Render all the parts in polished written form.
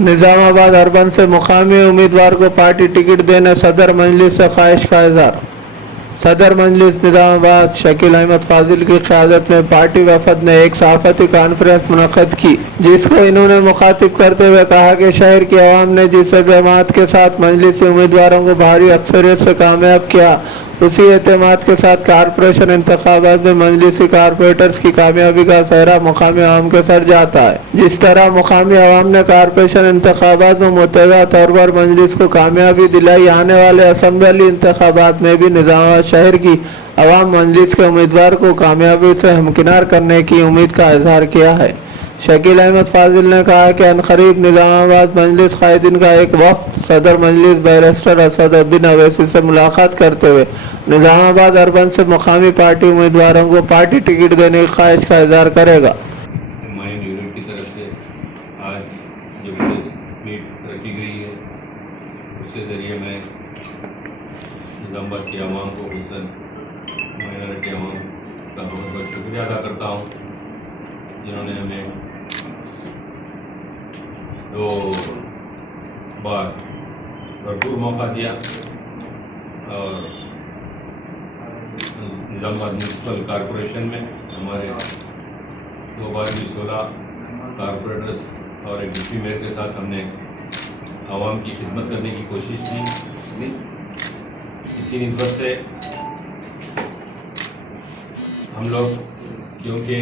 Nizamabad urban से मुकामी उम्मीदवार को पार्टी टिकट देने सदर मजलिस से ख्वाहिश का इजहार। सदर मजलिस निजामाबाद शकील अहमद फाजिल की क़यादत में पार्टी वफद ने एक सहाफ़ती कॉन्फ्रेंस मुनक़्क़द की, जिसको इन्होंने मुखातिब करते हुए कहा कि शहर की आवाम ने जिस जमात के साथ मजलिसी उम्मीदवारों को भारी अक्सरियत से कामयाब किया, उसी एतमाद के साथ कारपोरेशन इंतखाबात में मजलिसी कारपोरेटर्स की कामयाबी का सेहरा मुकामी आवाम के सर जाता है। जिस तरह मुकामी आवाम ने कारपोरेशन इंतखाबात में मुतबा तौर पर मजलिस को कामयाबी दिलाई, आने वाले असम्बली इंतखाबात में भी निजामाबाद शहर की आवाम मजलिस के उम्मीदवार को कामयाबी से हमकिनार करने की उम्मीद का इजहार किया है। शकील अहमद फाजिल ने कहा कि अनकरीब निजामाबाद मजलिस कायदीन का एक वफ्द सदर मजलिस बैरिस्टर असदुद्दीन अवैसी से मुलाकात करते हुए निजामाबाद अर्बन से मुकामी पार्टी उम्मीदवारों को पार्टी टिकट देने की ख्वाहिश का इजहार करेगा। माइन यूनिट की तरफ से आज जो मीट रखी गई है, उसके ज़रिए मैं निजामाबाद की आवाम को, खुसूसन माइनॉरिटी आवाम का बहुत बहुत शुक्रिया अदा करता हूँ, जिन्होंने हमें 2 बार भरपूर मौका दिया और निजामाबाद म्यूनसिपल कॉरपोरेशन में हमारे 2 बार भी 16 कारपोरेटर्स और एक डिप्टी मेयर के साथ हमने आवाम की खिदमत करने की कोशिश की। इसी निस्बत से हम लोग, क्योंकि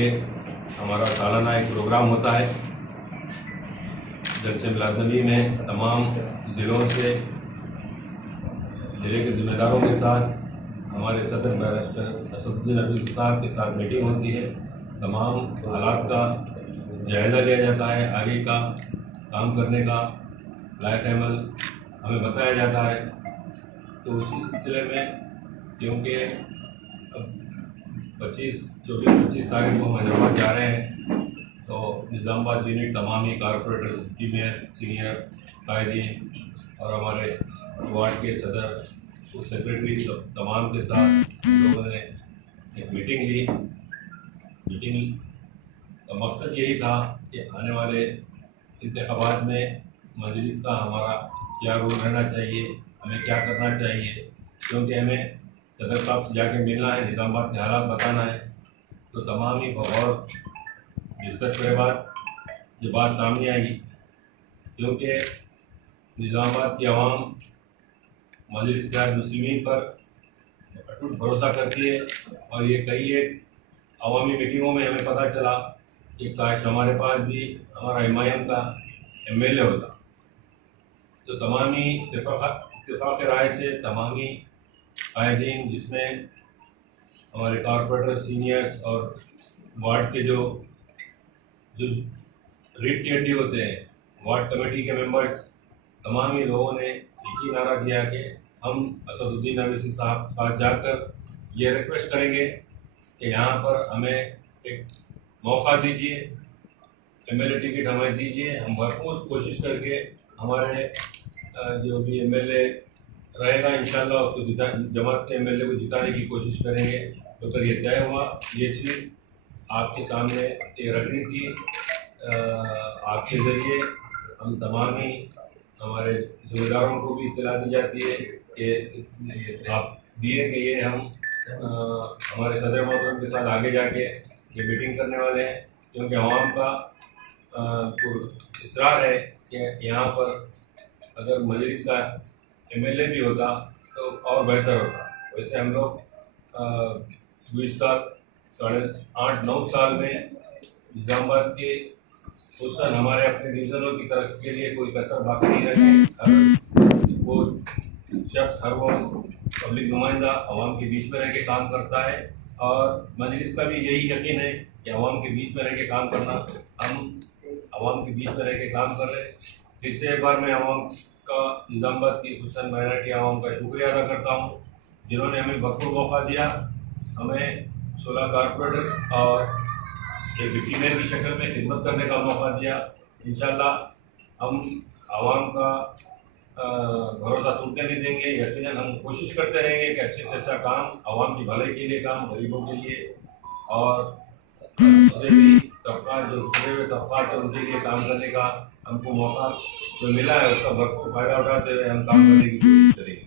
हमारा सालाना एक प्रोग्राम होता है जलसे मिलाद-ए-नबी में, तमाम ज़िलों से ज़िले के ज़िम्मेदारों के साथ हमारे सदर बैरिस्टर असदुद्दीन अवैसी साहब के साथ मीटिंग होती है। तमाम हालात का जायज़ा लिया जाता है, आगे का काम करने का लायक अमल हमें बताया जाता है। तो उसी सिलसिले में, क्योंकि अब 24-25 तारीख को हम हैदराबाद जा रहे हैं, तो निजामाबाद यूनिट तमाम ही कारपोरेटर्स, डिप्टी मेयर, सीनियर कायदीन और हमारे वार्ड के सदर, सेक्रेटरी, तमाम के साथ लोगों ने एक मीटिंग ली। मीटिंग का मकसद यही था कि आने वाले इंतखाबात में मजलिस का हमारा क्या रोल रहना चाहिए, हमें क्या करना चाहिए, क्योंकि हमें सदर साहब से जाके मिलना है, निजामाबाद के हालात बताना है। तो तमाम ही बगौर डिस्कस के बाद ये बात सामने आई, क्योंकि निजामाबाद की आवाम मजलिस इत्तेहाद मुस्लिमीन पर अटूट भरोसा करती है और ये कई एक अवामी मीटिंगों में हमें पता चला कि काश हमारे पास भी हमारा हिमायम का MLA होता। तो तमामी इत्तेफाक राय से तमामी कायदीन, जिसमें हमारे कॉरपोरेटर, सीनियर्स और वार्ड के जो रिप्रेजेंटेटिव होते हैं, वार्ड कमेटी के मेंबर्स, तमाम ही लोगों ने एक ही नारा दिया कि हम असदुद्दीन अवैसी साहब के पास जाकर ये रिक्वेस्ट करेंगे कि यहाँ पर हमें एक मौका दीजिए, MLA टिकट हमें दीजिए। हम भरपूर कोशिश करके हमारे जो भी MLA रहेगा इंशाल्लाह उसको जमात के MLA को जिताने की कोशिश करेंगे। तो फिर ये तय हुआ, ये चीज़ आपके सामने ये रखनी थी। आपके ज़रिए हम तमाम ही हमारे ज़िम्मेदारों को भी इत्तला दी जाती है कि आप दिए कि ये हम हमारे सदर मोहतरम के साथ आगे जाके ये मीटिंग करने वाले हैं, क्योंकि आवाम का इसरार है कि यहाँ पर अगर मजलिस का MLA भी होता तो और बेहतर होता। वैसे हम लोग गुज़िश्ता 8-9 साल में निजामाबाद के खुसूसन हमारे अपने डिवीज़नों की तरफ के लिए कोई कसर बाकी नहीं रखी। वो शख्स, हर वो पब्लिक नुमाइंदा आवाम के बीच में रह के काम करता है और मजलिस का भी यही यकीन है कि आवाम के बीच में रह के काम करना। हम आवाम के बीच में रह के काम कर रहे हैं। फिर से एक बार मैं आवाम का, निजामाबाद की खुसूसन माइनॉरिटी आवाम का शुक्रिया अदा करता हूँ, जिन्होंने हमें भरपूर मौका दिया, हमें 16 कारपोरेटर और एक डिप्टी मेयर की शक्ल में खिदमत करने का मौका दिया। इंशाल्लाह हम आवाम का भरोसा टूटने नहीं देंगे। यकीनन हम कोशिश करते रहेंगे कि अच्छे से अच्छा काम, आवाम की भलाई के लिए काम, गरीबों के लिए और उससे भी तबका जो जुड़े हुए तबका है उनके लिए काम करने का हमको मौका जो मिला है उसका भरपूर फायदा उठाते हुए हम काम करने की कोशिश करेंगे।